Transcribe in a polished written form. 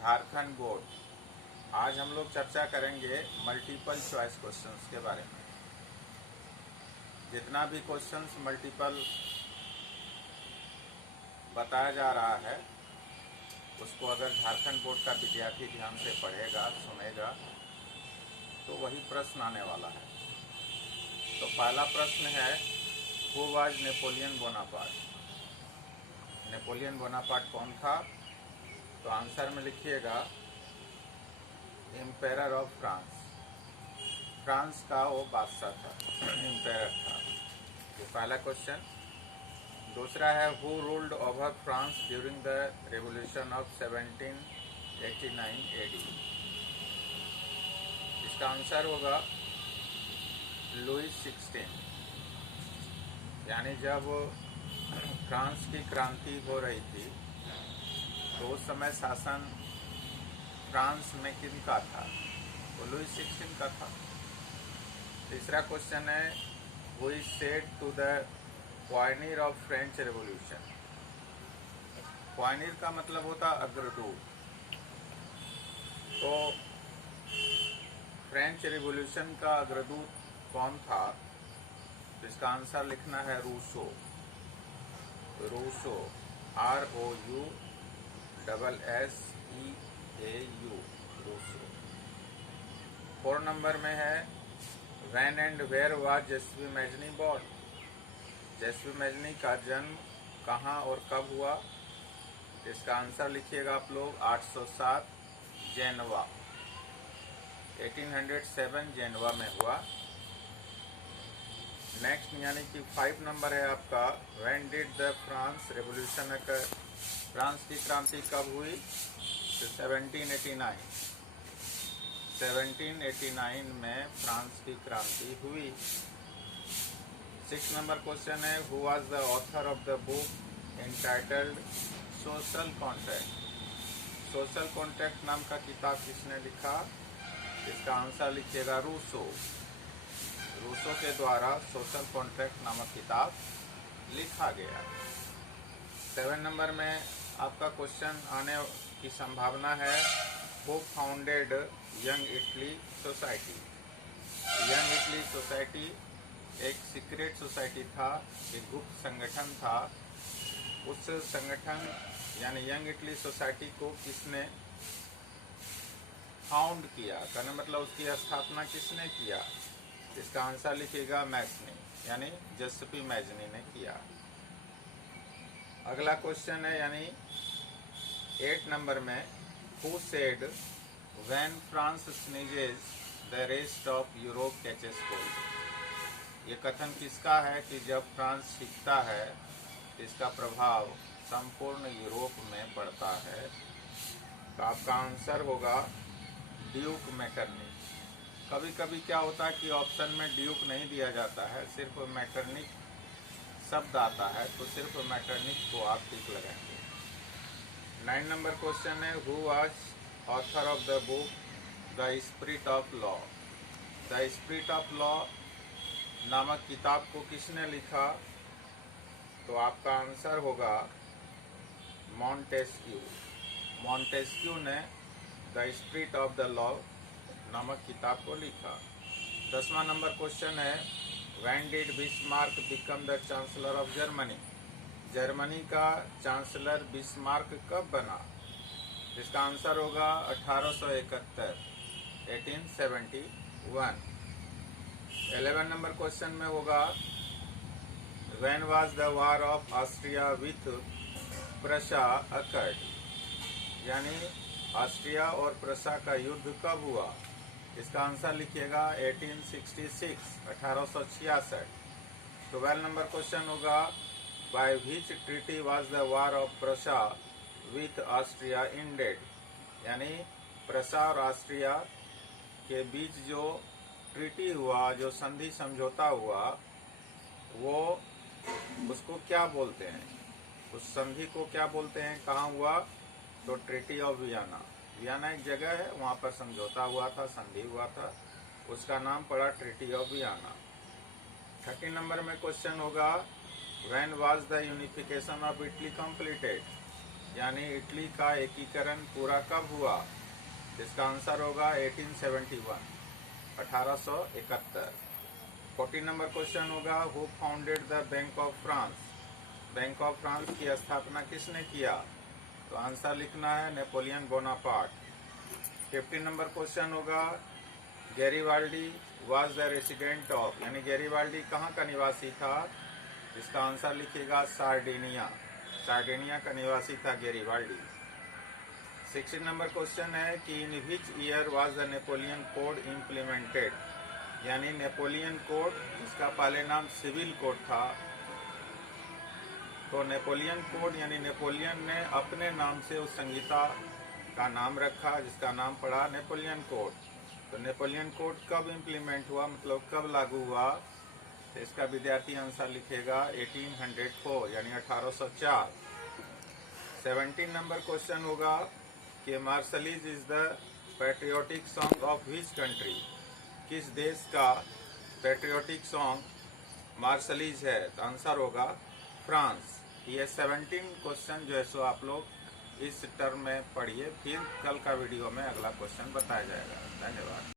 Jharkhand board. आज हम लोग चर्चा करेंगे मल्टीपल चॉइस क्वेश्चंस के बारे में। जितना भी क्वेश्चंस मल्टीपल बताया जा रहा है उसको अगर झारखंड बोर्ड का विद्यार्थी ध्यान से पढ़ेगा, सुनेगा तो वही प्रश्न आने वाला है। तो पहला प्रश्न है, who was Napoleon Bonaparte? Napoleon Bonaparte कौन था? तो आंसर में लिखिएगा एम्पेरर ऑफ फ्रांस। फ्रांस का वो बादशाह था, एम्पेरर था। तो पहला क्वेश्चन। दूसरा है, who ruled over France during the revolution of 1789 AD? इसका आंसर होगा लुईस 16। यानी जब फ्रांस की क्रांति हो रही थी तो उस समय शासन फ्रांस में किन का था? तो लुईस 16 का था। तीसरा क्वेश्चन है, who is said to the pioneer of French revolution? Pioneer का मतलब होता अग्रदूत। तो फ्रेंच रिवॉल्यूशन का अग्रदूत कौन था? तो इसका आंसर लिखना है Rousseau. Rousseau, ROUSSEAU, Rousseau. 4 number में है, when and where was Giuseppe Mazzini born? Giuseppe Mazzini का जन्म कहाँ और कब हुआ? इसका आंसर लिखिएगा आप लोग 807 जेनवा, 1807 जेनवा में हुआ। नेक्स्ट यानी कि 5 नंबर है आपका, when did the France revolution occur? France की क्रांति कब हुई? तो 1789 में फ्रांस की क्रांति हुई। 6 नंबर क्वेश्चन है, who was the author of the book entitled social contract? Social contract नाम का किताब किसने लिखा? इसका आंसर लिखिएगा रूसो। रूसो के द्वारा सोशल कॉन्ट्रैक्ट नामक किताब लिखा गया। 7 नंबर में आपका क्वेश्चन आने की संभावना है, who founded young Italy society? Young Italy society एक सीक्रेट सोसाइटी था, एक गुप्त संगठन था। उस संगठन यानी यंग इटली सोसाइटी को किसने फाउंड किया? कहने मतलब उसकी स्थापना किसने किया? इसका आंसर लिखिएगा मैजनी, यानी जोसेफी मैजनी ने किया। अगला क्वेश्चन है यानी 8 नंबर में, who said when France sneezes the rest of Europe catches cold? ये कथन किसका है कि जब फ्रांस सीखता है इसका प्रभाव संपूर्ण यूरोप में पड़ता है? तो आपका आंसर होगा ड्यूक मैटरनिक। कभी कभी क्या होता है कि ऑप्शन में ड्यूक नहीं दिया जाता है, सिर्फ मैटरनिक शब्द आता है, तो सिर्फ मैटरनिक को आप टिक लगाएंगे। 9 नंबर क्वेश्चन है, who was author of the book the spirit of law? The spirit of law नामक किताब को किसने लिखा? तो आपका आंसर होगा मॉन्टेस्क्यू। मॉन्टेस्क्यू ने the spirit of the law नामक किताब को लिखा। 10वां नंबर क्वेश्चन है, when did Bismarck become the chancellor of Germany? Germany का चांसलर बिस्मार्क कब बना? इसका आंसर होगा 1871, 1871। 11 नंबर क्वेश्चन में होगा, when was the war of Austria with Prussia occurred? यानी ऑस्ट्रिया और प्रशा का युद्ध कब हुआ? इसका आंसर लिखिएगा 1866, 1866। 12 नंबर क्वेश्चन होगा, by which treaty was the war of Prussia with Austria ended? यानी प्रशा और ऑस्ट्रिया के बीच जो ट्रीटी हुआ, जो संधि समझौता हुआ, वो उसको क्या बोलते हैं? उस संधि को क्या बोलते हैं? कहाँ हुआ? तो ट्रीटी ऑफ वियना। वियना एक जगह है, वहाँ पर समझौता हुआ था, संधि हुआ था, उसका नाम पड़ा ट्रीटी ऑफ वियना। 13 नंबर में क्वेश्चन होगा, when was the unification of Italy completed? यानी इटली का एकीकरण पूरा कब हुआ? इसका आंसर होगा 1871, 1871। 14 नंबर क्वेश्चन होगा, who founded the bank of France? Bank of France की स्थापना किसने किया? तो आंसर लिखना है नेपोलियन बोनापार्ट। 15 नंबर क्वेश्चन होगा, Garibaldi was the resident of, यानी गैरीबाल्डी कहाँ का निवासी था? इसका आंसर लिखिएगा सार्डिनिया, सार्डिनिया का निवासी था गैरीबाल्डी। 16 नंबर क्वेश्चन है कि in which year was the Napoleon code implemented? यानी नेपोलियन कोड, इसका पहले नाम सिविल कोड था, तो नेपोलियन कोड यानी नेपोलियन ने अपने नाम से उस संहिता का नाम रखा जिसका नाम पड़ा नेपोलियन कोड। तो नेपोलियन कोड कब इम्प्लीमेंट हुआ, मतलब कब लागू हुआ? तो इसका विद्यार्थी आंसर लिखेगा 1804 यानी 1804। 17 नंबर क्वेश्चन होगा कि Marseillaise is the patriotic song of which country? किस देश का पैट्रियोटिक सॉन्ग मार्शलीज है? तो आंसर होगा फ्रांस। ये 17 क्वेश्चन जो है सो आप लोग इस टर्म में पढ़िए, फिर कल का वीडियो में अगला क्वेश्चन बताया जाएगा। धन्यवाद।